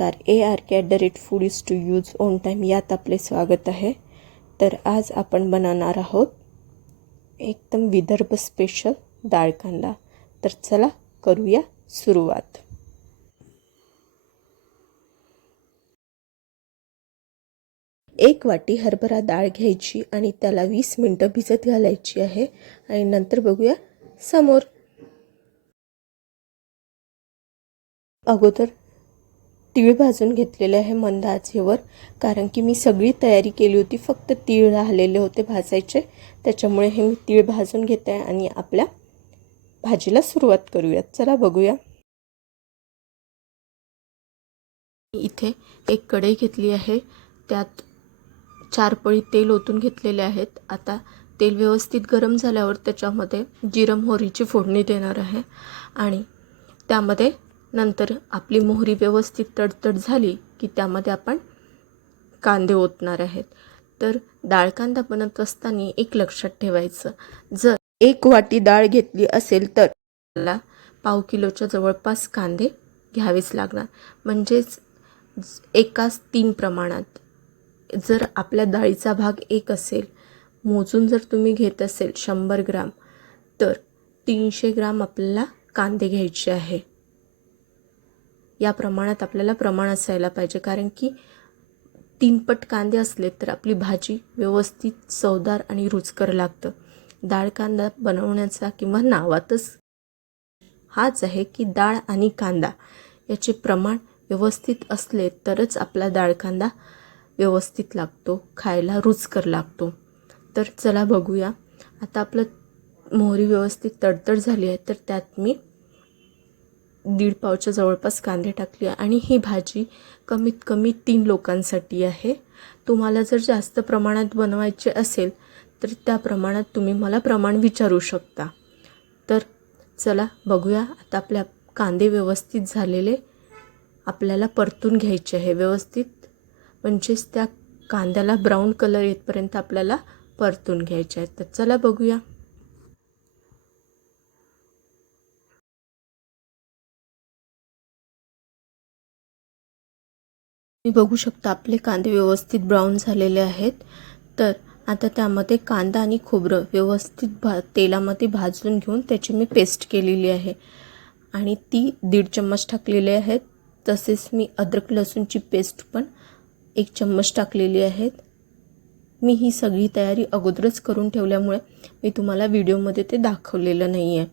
नमस्कार. A R K at the rate food is to use on time यात आपले स्वागत आहे. तर आज आपण बनवणार आहोत एकदम विदर्भ स्पेशल डाळ कांदा. तर चला करूया सुरुवात. एक वाटी हरभरा डाळ घ्यायची आणि त्याला वीस मिनटं भिजत घालायची आहे. आणि नंतर बघूया समोर. अगोदर तीळ भाजून घेतलेले आहे मंद आचेवर कारण की मी सगळी तयारी केली होती फक्त तीळ राहिलेले होते भाजायचे. त्याच्यामुळे हे मी तीळ भाजून घेते आहे आणि आपल्या भाजीला सुरुवात करूयात. चला बघूया. इथे एक कढई घेतली आहे. त्यात चार पळी तेल ओतून घेतलेले आहेत. आता तेल व्यवस्थित गरम झाल्यावर त्याच्यामध्ये जिरं मोहरीची फोडणी देणार आहे. आणि त्यामध्ये नंतर आपली मोहरी व्यवस्थित तडतड झाली की त्यामध्ये आपण कांदे ओतणार आहेत. तर डाळ कांदा बनत असताना एक लक्षात ठेवायचं. जर एक वाटी डाळ घेतली असेल तर मला पाव किलोच्या जवळपास कांदे घ्यावेच लागणार. म्हणजेच एकाच तीन प्रमाणात. जर आपल्या डाळीचा भाग एक असेल मोजून जर तुम्ही घेत असेल शंभर ग्राम तर तीनशे ग्राम आपल्याला कांदे घ्यायचे आहे. या प्रमाणात आपल्याला प्रमाण असायला पाहिजे. कारण की तीनपट कांदे असले तर आपली भाजी व्यवस्थित चवदार आणि रुचकर लागतं. डाळ कांदा बनवण्याचा किंवा नावातच. हाच आहे की डाळ आणि कांदा याचे प्रमाण व्यवस्थित असले तरच आपला डाळ कांदा व्यवस्थित लागतो खायला रुचकर लागतो. तर चला बघूया. आता आपलं मोहरी व्यवस्थित तडतड झाली आहे तर त्यात मी दीड पावच्या जवळपास कांदे टाकले आणि ही भाजी कमीत कमी तीन लोकांसाठी आहे. तुम्हाला जर जास्त प्रमाणात बनवायचे असेल तर त्या प्रमाणात तुम्ही मला प्रमाण विचारू शकता. तर चला बघूया. आता आपल्या कांदे व्यवस्थित झालेले. आपल्याला परतून घ्यायचे आहे व्यवस्थित. म्हणजेच त्या कांद्याला ब्राऊन कलर येतपर्यंत आपल्याला परतून घ्यायचे आहेत तर चला बघूया. मी बघू शकता आपले कांदे व्यवस्थित ब्राऊन झालेले आहेत. तर आता त्यामध्ये कांदा आणि खोबरं व्यवस्थित भा तेलामध्ये भाजून घेऊन त्याची मी पेस्ट केलेली आहे. आणि ती दीड चम्मच टाकलेले आहेत. तसेच मी अद्रक लसूणची पेस्ट पण एक चम्मच टाकलेली आहेत. मी ही सगळी तयारी अगोदरच करून ठेवल्यामुळे मी तुम्हाला व्हिडिओमध्ये ते दाखवलेलं नाही आहे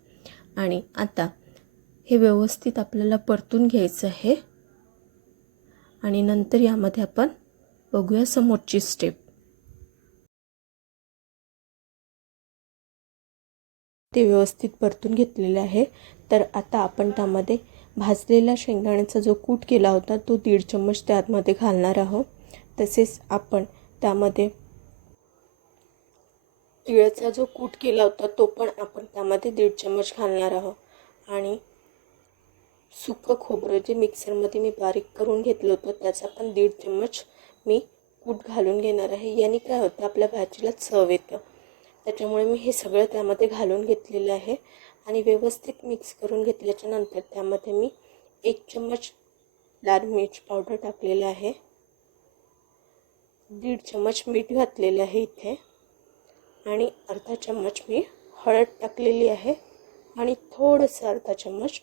आणि आता हे व्यवस्थित आपल्याला परतून घ्यायचं आहे. आणि नंतर यामध्ये आपण बघूया समोरची स्टेप ते व्यवस्थित परतून घेतलेले आहे. तर आता आपण त्यामध्ये भाजलेला शेंगदाण्याचा जो कूट केला होता तो दीड चम्मच त्यामध्ये घालणार आहोत. तसेच आपण त्यामध्ये तिळाचा जो कूट केला होता तो पण आपण त्यामध्ये दीड चम्मच घालणार आहोत. आणि सुकं खोबरं जे मिक्सरमध्ये मी बारीक करून घेतलं होतं त्याचा पण दीड चम्मच मी कूट घालून घेणार आहे. याने काय होतं आपल्या भाजीला चव येतं. त्याच्यामुळे मी हे सगळं त्यामध्ये घालून घेतलेलं आहे आणि व्यवस्थित मिक्स करून घेतल्याच्या नंतर त्यामध्ये मी एक चम्मच लाल मिर्च पावडर टाकलेलं आहे. दीड चम्मच मीठ घातलेलं आहे इथे. आणि अर्धा चम्मच मी हळद टाकलेली आहे. आणि थोडंसं अर्धा चम्मच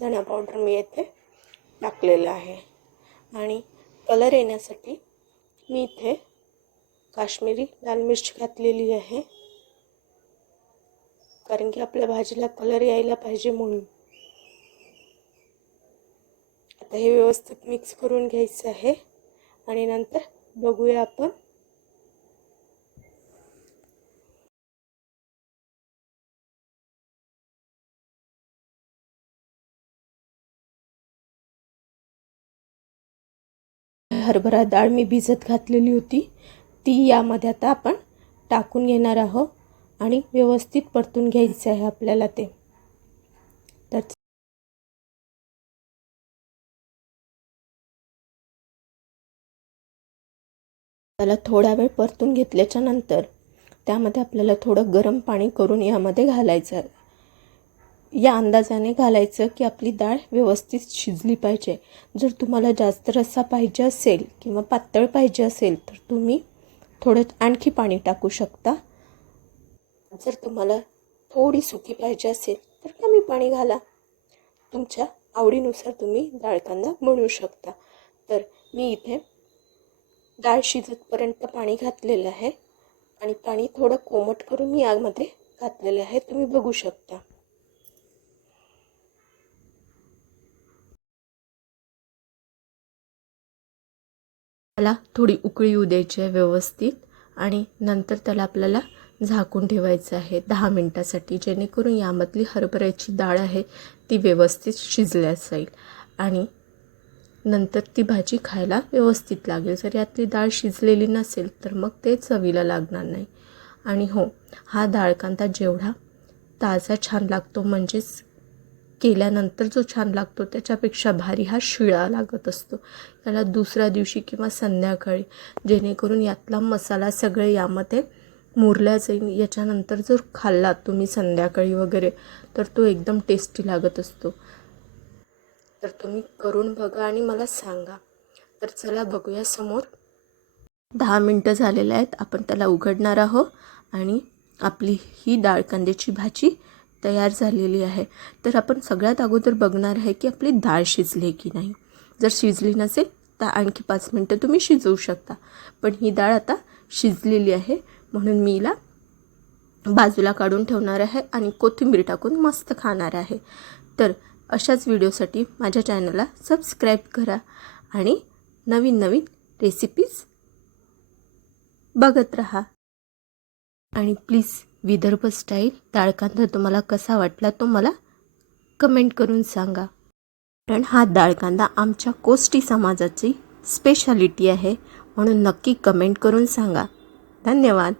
धणा पावडर मी येथे टाकलेलं आहे. आणि कलर येण्यासाठी मी इथे काश्मीरी लाल मिर्च घातलेली आहे. कारण की आपल्या भाजीला कलर यायला पाहिजे म्हणून. आता हे व्यवस्थित मिक्स करून घ्यायचं आहे. आणि नंतर बघूया आपण हरभरा डाळ मी भिजत घातलेली होती. ती यामध्ये आता आपण टाकून घेणार आहोत आणि व्यवस्थित परतून घ्यायचं आहे आपल्याला ते. तर त्याला थोडा वेळ परतून घेतल्याच्या नंतर त्यामध्ये आपल्याला थोडं गरम पाणी करून यामध्ये घालायचं आहे. या अंदाजाने घालायचं की आपली डाळ व्यवस्थित शिजली पाहिजे. जर तुम्हाला जास्त रस्सा पाहिजे असेल किंवा पातळ पाहिजे असेल तर तुम्ही थोडं आणखी पाणी टाकू शकता. जर तुम्हाला थोडी सुकी पाहिजे असेल तर कमी पाणी घाला. तुमच्या आवडीनुसार तुम्ही डाळ कांदा बनवू शकता. तर मी इथे डाळ शिजतपर्यंत पाणी घातलेलं आहे आणि पाणी थोडं कोमट करून मी यामध्ये घातलेलं आहे तुम्ही बघू शकता. त्याला थोडी उकळी येऊ द्यायची आहे व्यवस्थित आणि नंतर त्याला आपल्याला झाकून ठेवायचं आहे दहा मिनटासाठी जेणेकरून यामधली हरभऱ्याची डाळ आहे ती व्यवस्थित शिजल्यास जाईल. आणि नंतर ती भाजी खायला व्यवस्थित लागेल. जर यातली डाळ शिजलेली नसेल तर मग ते चवीला लागणार नाही. आणि हो हा डाळ कांदा जेवढा ताजा छान लागतो म्हणजेच केल्यानंतर जो छान लागतो त्याच्यापेक्षा भारी हा शिळा लागत असतो. याला दुसऱ्या दिवशी किंवा संध्याकाळी जेणेकरून यातला मसाला सगळे यामध्ये मुरल्या जाईल. याच्यानंतर जर खाल्ला तुम्ही संध्याकाळी वगैरे तर तो एकदम टेस्टी लागत असतो. तर तुम्ही करून बघा आणि मला सांगा. तर चला बघूया समोर. दहा मिनटं झालेले आहेत. आपण त्याला उघडणार आहोत आणि आपली ही डाळ कांद्याची भाजी तयार झालेली आहे. तर आपण सगळ्यात अगोदर बघणार आहे की आपली डाळ शिजली की नाही. जर शिजली नसेल तर आणखी पाच मिनटं तुम्ही शिजवू शकता. पण ही डाळ आता शिजलेली आहे. म्हणून मी हिला बाजूला काढून ठेवणार आहे आणि कोथिंबीर टाकून मस्त खाणार आहे. तर अशाच व्हिडिओसाठी माझ्या चॅनलला सबस्क्राईब करा आणि नवीन नवीन रेसिपीज बघत राहा. आणि प्लीज विदर्भ स्टाईल दाळकांदा तुम्हाला कसा वाटला तो मला कमेंट करून सांगा. कारण हा दाळकांदा आमच्या कोष्टी समाजाची स्पेशालिटी आहे म्हणून नक्की कमेंट करून सांगा. धन्यवाद.